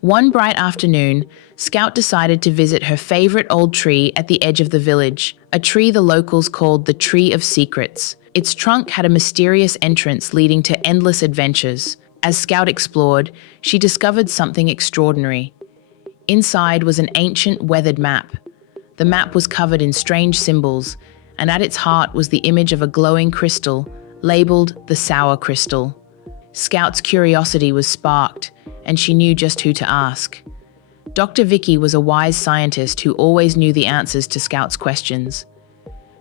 One bright afternoon, Scout decided to visit her favorite old tree at the edge of the village, a tree the locals called the Tree of Secrets. Its trunk had a mysterious entrance leading to endless adventures. As Scout explored, she discovered something extraordinary. Inside was an ancient, weathered map. The map was covered in strange symbols, and at its heart was the image of a glowing crystal, labeled the Sour Crystal. Scout's curiosity was sparked, and she knew just who to ask. Dr. Vicki was a wise scientist who always knew the answers to Scout's questions.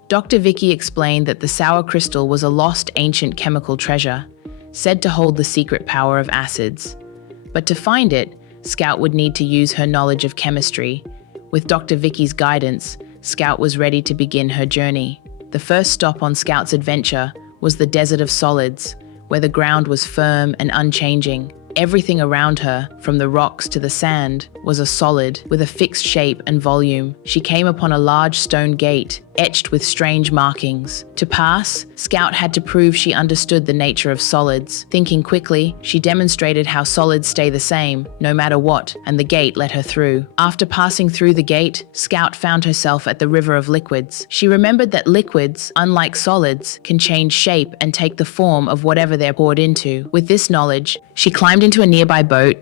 Dr. Vicki explained that the Sour Crystal was a lost ancient chemical treasure, said to hold the secret power of acids. But to find it, Scout would need to use her knowledge of chemistry. With Dr. Vicki's guidance, Scout was ready to begin her journey. The first stop on Scout's adventure was the Desert of Solids, where the ground was firm and unchanging. Everything around her, from the rocks to the sand, was a solid, with a fixed shape and volume. She came upon a large stone gate, etched with strange markings. To pass, Scout had to prove she understood the nature of solids. Thinking quickly, she demonstrated how solids stay the same, no matter what, and the gate let her through. After passing through the gate, Scout found herself at the River of Liquids. She remembered that liquids, unlike solids, can change shape and take the form of whatever they're poured into. With this knowledge, she climbed into a nearby boat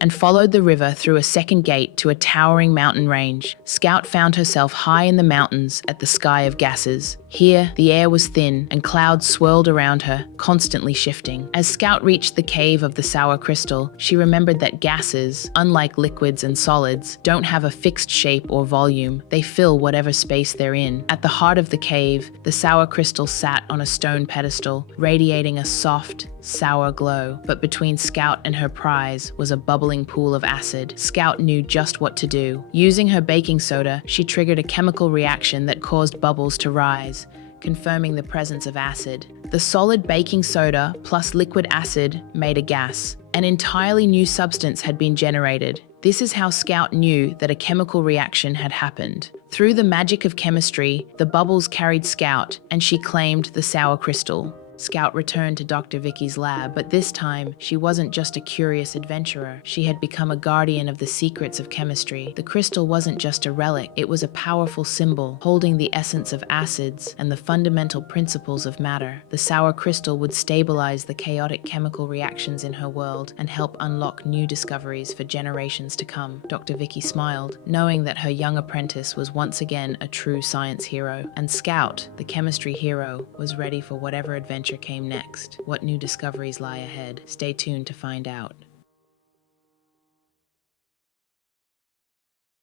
and followed the river through a second gate to a towering mountain range. Scout found herself high in the mountains at the sky of gases. Here, the air was thin and clouds swirled around her, constantly shifting. As Scout reached the cave of the Sour Crystal, she remembered that gases, unlike liquids and solids, don't have a fixed shape or volume. They fill whatever space they're in. At the heart of the cave, the Sour Crystal sat on a stone pedestal, radiating a soft, sour glow. But between Scout and her prize was a bubbling pool of acid. Scout knew just what to do. Using her baking soda, she triggered a chemical reaction that caused bubbles to rise, confirming the presence of acid. The solid baking soda plus liquid acid made a gas. An entirely new substance had been generated. This is how Scout knew that a chemical reaction had happened. Through the magic of chemistry, the bubbles carried Scout, and she claimed the Sour Crystal. Scout returned to Dr. Vicki's lab, but this time, she wasn't just a curious adventurer. She had become a guardian of the secrets of chemistry. The crystal wasn't just a relic, it was a powerful symbol, holding the essence of acids and the fundamental principles of matter. The Sour Crystal would stabilize the chaotic chemical reactions in her world and help unlock new discoveries for generations to come. Dr. Vicki smiled, knowing that her young apprentice was once again a true science hero. And Scout, the chemistry hero, was ready for whatever adventure came next. What new discoveries lie ahead? Stay tuned to find out.